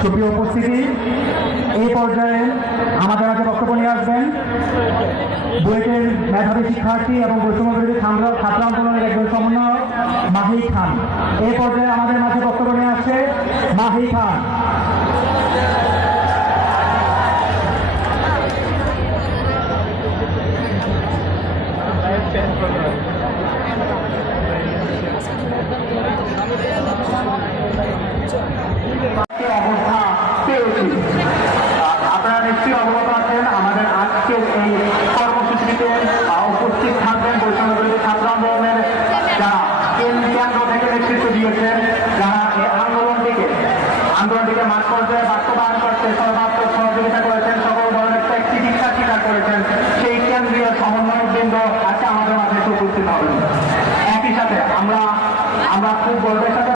সুপ্রিয় উপস্থিতি, এই পর্যায়ে আমাদের কাছে বক্তব্য নিয়ে আসবেন। বুয়েটের মেধাবী শিক্ষার্থী এবং বৈষম্যবিরোধী ছাত্র আন্দোলনের একজন সমন্বয় মাহি খান। এই পর্যায়ে আমাদের মাঝে বক্তব্য নিয়ে আসছে মাহি খান। অবগত আছেন আমাদের আজকের এই কর্মসূচিতে উপস্থিত থাকবেন বৈষম্য ছাত্র আন্দোলনের যারা কেন্দ্র কেন্দ্র থেকে নেতৃত্ব দিয়েছেন, যারা এই আন্দোলনটিকে আন্দোলনটিকে মাঠ পর্যায়ে বাস্তবায়ন করতে সর্বাত্মক সহযোগিতা করেছেন, সকল ধরনের চিকিৎসা স্বীকার করেছেন, সেই কেন্দ্রীয় সমন্বয়ক বৃন্দ আজকে আমাদের মাঝে উপস্থিত হবেন। একই সাথে আমরা আমরা খুব গর্বের সাথে